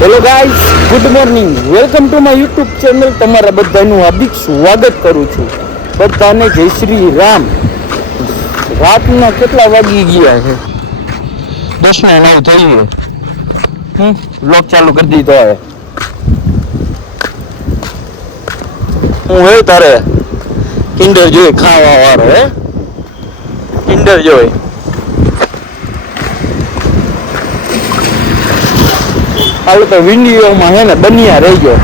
Hello guys, good morning. Welcome to my YouTube channel. તમારા બધાનું હાર્દિક સ્વાગત કરું છું. બધાને જય શ્રી રામ. રાતના કેટલા વાગી ગયા છે? 10:09 થઈ ગયો. બ્લોગ ચાલુ કરી દીધો હવે. હું હે તારે કિન્ડર જોઈ ખાવા વાળો હે કિન્ડર જોઈ. હાલ તો વિડીયોમાં હે ને બન્યા રહી ગયો.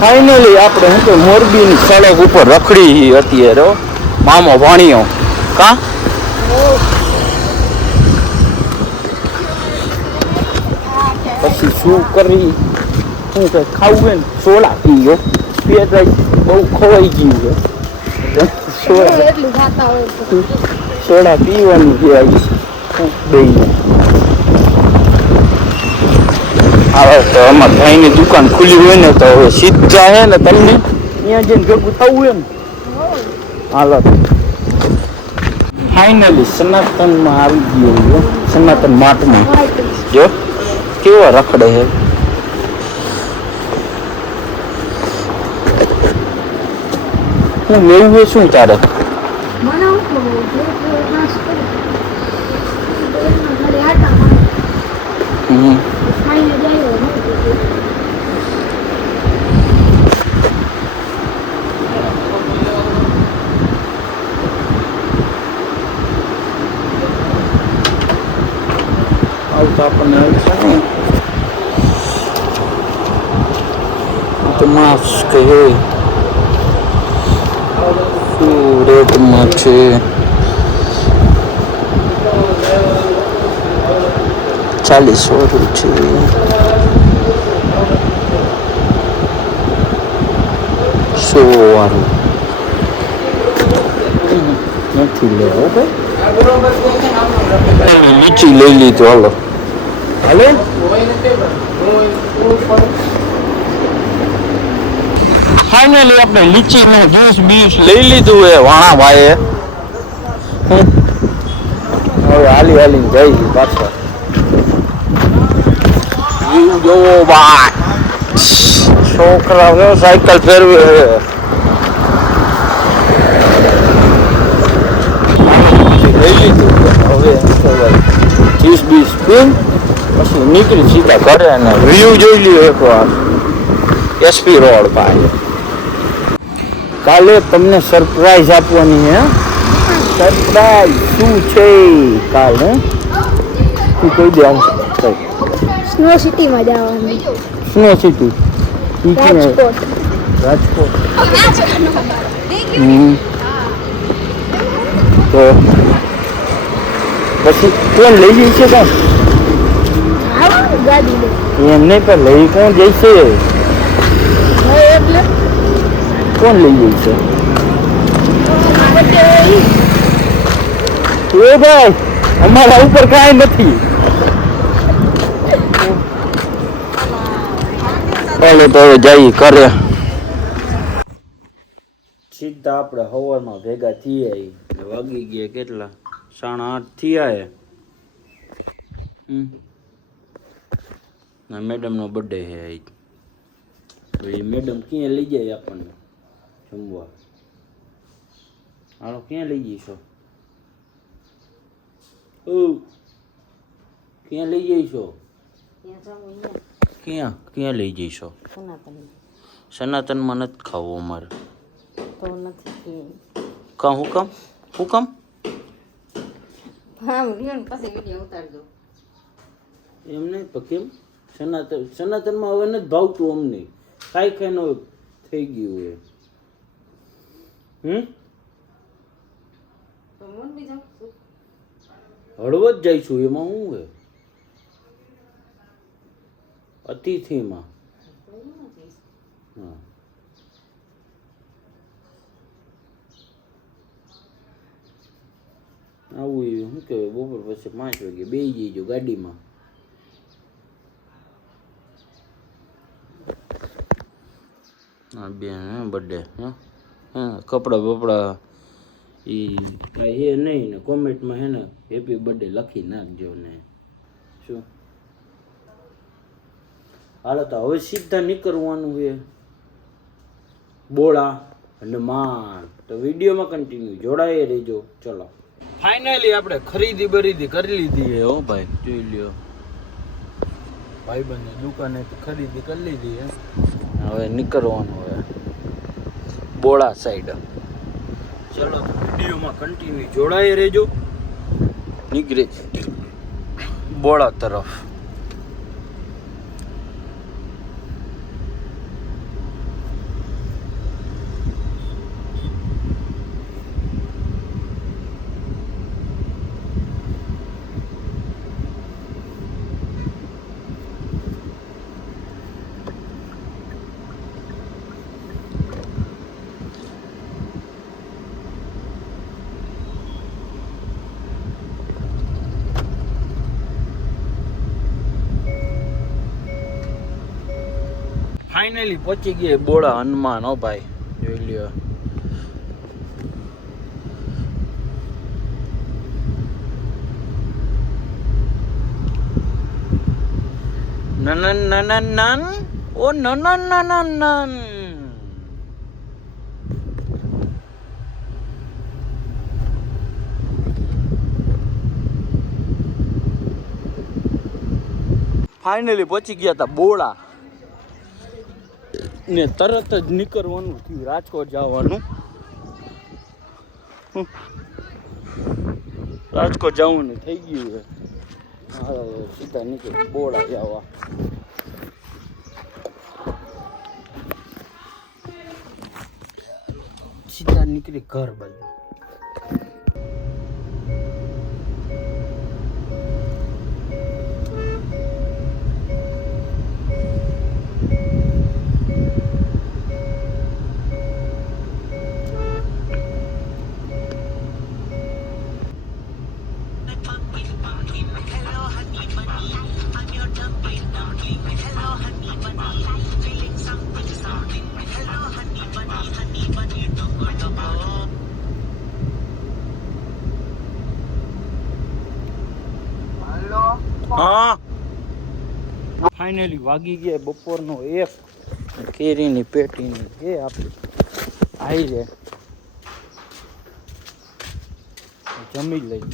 ફાઇનલી આપણે હું તો મોરબીની સડક ઉપર રખડી અત્યારે મામો ભાણિયો કા પછી શું કરી શું કઈ ખાવું હોય ને સોડા પી ગયો. પેટ બહુ ખોવાઈ ગયું છે. સોડા પીવાનું કહેવાય બેને. હવે તો અમારા ભાઈની દુકાન ખુલી હોય ને તો હવે સીધા હે ને તમને ત્યાં જઈને ભેગું થવું હોય ને હાલો. ફાઇનલી સનાતનમાં આવી ગયો. સનાતન માટમાં જો કેવા રખડે છે. હું લેવું હોય શું તારે? આવતા આપણને આવી શકે તો માસ્ક હે સુરતમાં છે. ₹40 છે. વાળું નથી લેવો ભાઈ. લીચી લઈ લીધું. હાલો હાલો. ફાઇનલી આપણે લીચી ને જ્યુસ બીસ લઈ લીધું એ વાણા ભાઈએ. હવે હાલી હાલી જઈ પાછળ જોવો ભાઈ. છોકરા સાયકલ ફેરવે લઈ લીધું. હવે જ્યુસ બીસ પીન પછી નીકળી સીધા ઘરે અને વ્યૂ જોઈ લ્યો એકવાર એસપી રોડ પાસે. કાલે તમને સરપ્રાઈઝ આપવાની હે. સરપ્રાઈઝ શું છે કાલે તું કહી દે. સ્નો સિટીમાં જવાનું. Snow city Rajkot. રાજકોટ. તો પછી કોણ લઈ જઈ છે? કોણ ગાડી એમ નહીં પણ લઈ કોણ જઈશે? એટલે કોણ લઈ જઈ છે? એ ભાઈ અમારા ઉપર કાંઈ નથી. ચાલો તો હવે જઈએ કરે. સીધા આપણે હવારમાં ભેગા થઈએ. વાગી ગયા કેટલા? 8:30 થયા. ના મેડમનો બર્થડે છે. એ મેડમ ક્યાં લઈ જાય આપણને જમવા? હાલો ક્યાં લઈ જઈશો? ક્યાં લઈ જઈશો? ક્યાં લઈ જઈશો? સનાતનમાં નથી ખાવું અમારે. કા હું કામ એમ નહીં તો કેમ? સનાતનમાં હવે નથી ભાવતું અમને. ખાઈ નો થઈ ગયું એ. હળવદ જઈશું એમાં શું હે? અતિથિમાં હા. આવું શું કહેવાય? બપોર પછી 5 વાગે બેસી જઈજો ગાડીમાં. હા બેન બર્થડે હા કપડા બપડા એ હે નહીં ને કોમેન્ટમાં હે ને હેપી બર્થડે લખી નાખજો ને. શું હાલો તો હવે સીધા નીકળવાનું છે બોળા હનુમાન. તો વિડીયોમાં કન્ટિન્યુ જોડાઈ રહેજો. ચલો ફાઇનલી આપણે ખરીદી બરીદી કરી લીધી છે. હો ભાઈ જોઈ લ્યો, ભાઈબંધની દુકાને ખરીદી કરી લીધી છે. હવે નીકળવાનું હવે બોળા સાઈડ. ચલો વિડીયોમાં કન્ટિન્યુ જોડાઈ રહેજો. નીકળે બોળા તરફ. ફાઇનલી પહોંચી ગયા બોળા હનુમાન. હો ભાઈ જોઈ લ્યો. નનન નનન નન ઓ નનન નનન નન. ફાઇનલી પહોંચી ગયા હતા બોળા ને તરત જ નીકળવાનું થયું રાજકોટ જવાનું. રાજકોટ જવાનું થઈ ગયું છે. સીધા નીકળી બોળા જવા. સીધા નીકળી ઘર બાજુ. હા ફાઇનલી વાગી ગયા બપોરનો 1. કેરીની પેટીની એ આપી આવી રે જમી લઈ.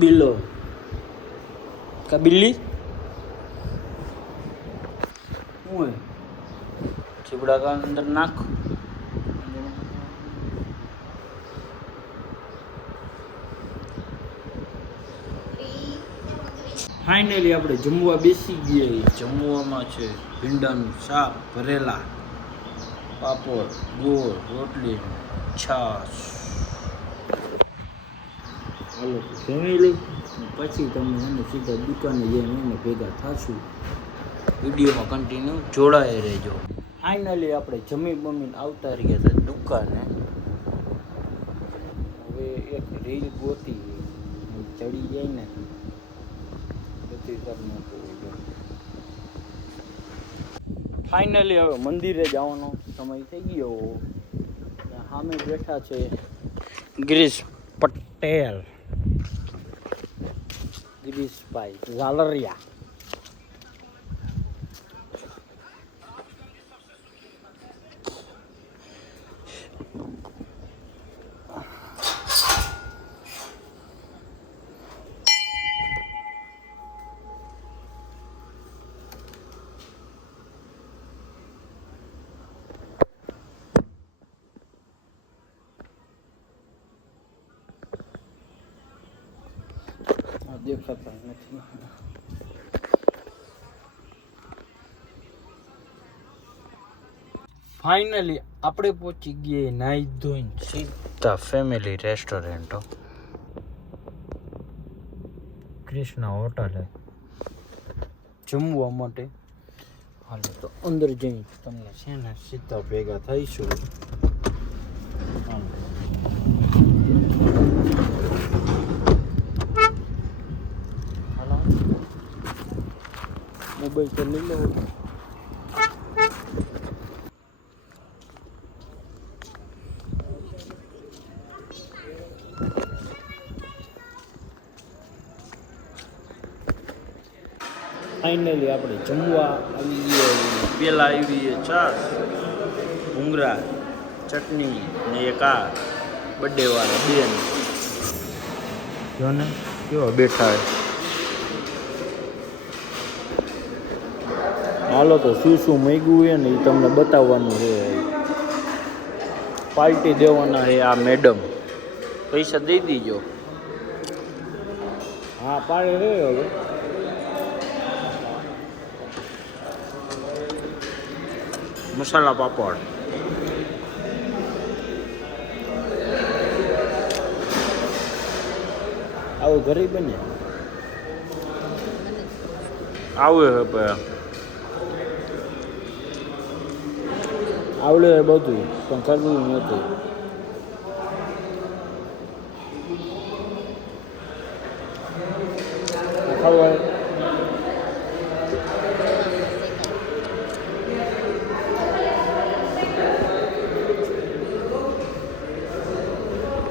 बिल्लो का बिल्ली वो है चिबड़ा का अंदर नाक. ફાઇનલી આપણે જમવા બેસી ગયા. જમવામાં છે ભીંડાનું શાક, ભરેલા, પાપડ, ગોળ, રોટલી, છાશ. હાલો જમી લઈ પછી તમે એને સીધા દુકાને જઈને એને ભેગા થશું. વિડીયોમાં કન્ટિન્યુ જોડાઈ રહેજો. ફાઇનલી આપણે જમી બમીને આવતા રહ્યા હતા દુકાને. હવે એક રીલ ગોતી ચડી જાય ને બધી ઘરમાં. ફાઇનલી હવે મંદિરે જવાનો સમય થઈ ગયો. સામે બેઠા છે ગિરીશ પટેલ, ગિરીશભાઈ ઝાલરિયા. દેખાતા નથી. ફાઇનલી આપણે પહોંચી ગયા નાઈ ધોઈને સીધા ફેમિલી રેસ્ટોરન્ટ કૃષ્ણા હોટલે જમવા માટે. હાલો તો અંદર જઈ તમને છે ને સીધા ભેગા થઈશું. હાલો મોબાઈલ તો લઈ લો. ફાઇનલી આપણે જમવા આવી ગયા. પેલા આવી છાશ, ભૂંગળા, ચટણી ને એક આ બર્થડે વાળા બેન જો ને કેવા બેઠા હોય. હાલો તો શું શું માગ્યું હોય ને એ તમને બતાવવાનું છે. પાર્ટી દેવાના છે આ મેડમ, પૈસા દઈ દીજો. હા પાડે રે હવે. મસાલા પાપડ, આવું ઘરે બને આવે આવડે બધું પણ કરવું નહોતું. ખાવા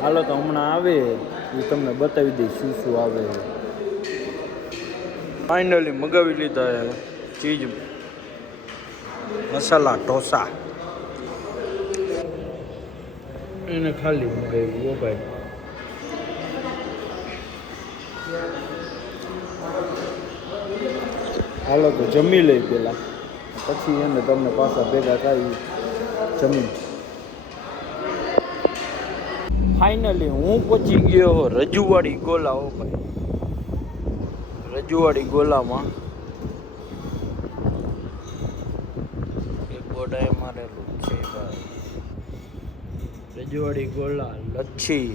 હાલો તો હમણાં આવે એ તમને બતાવી દઈશ શું શું આવે. ફાઇનલી મગાવી લીધા ચીજ મસાલા ઢોસા, એને ખાલી મગાવ્યું. ઓ ભાઈ હાલો તો જમી લઈ પેલા, પછી એને તમને પાછા ભેગા થાય જમી. ફાઇનલી હું પહોંચી ગયો રજુવાડી ગોલા. ઓ ભાઈ રજુવાડી ગોલામાં એક બોર્ડે મારેલું છે ભાઈ. રજુવાડી ગોલા લચ્છી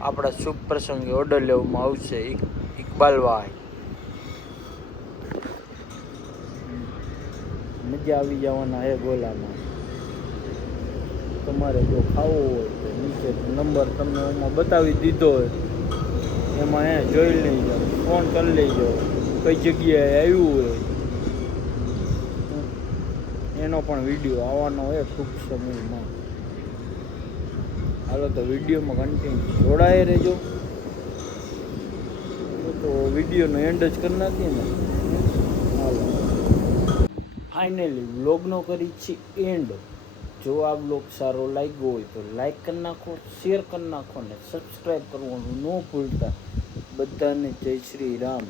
આપણા શુભ પ્રસંગે ઓર્ડર લેવામાં આવશે. ઇકબાલભાઈ મજા આવી જવાના હે ગોલામાં. તમારે જો ખાવું હોય તો નીચે નંબર તમને એમાં બતાવી દીધો હોય, એમાં જોઈ લેજો, ફોન કરી લેજો કઈ જગ્યાએ આવ્યું હોય. એનો પણ વિડીયો આવવાનો હોય ટૂંક સમયમાં. હાલો તો વિડીયોમાં કન્ટિન્યુ જોડાઈ રહેજો. તો વિડીયોનો એન્ડ જ કરી નાખીએ ને. હાલો ફાઇનલી વ્લોગનો કરી છે એન્ડ. જો આ બ્લોગ સારો લાગ્યો હોય તો લાઈક કરી નાખો, શેર કરી નાખો ને સબસ્ક્રાઈબ કરવાનું ન ભૂલતા. બધાને જય શ્રી રામ.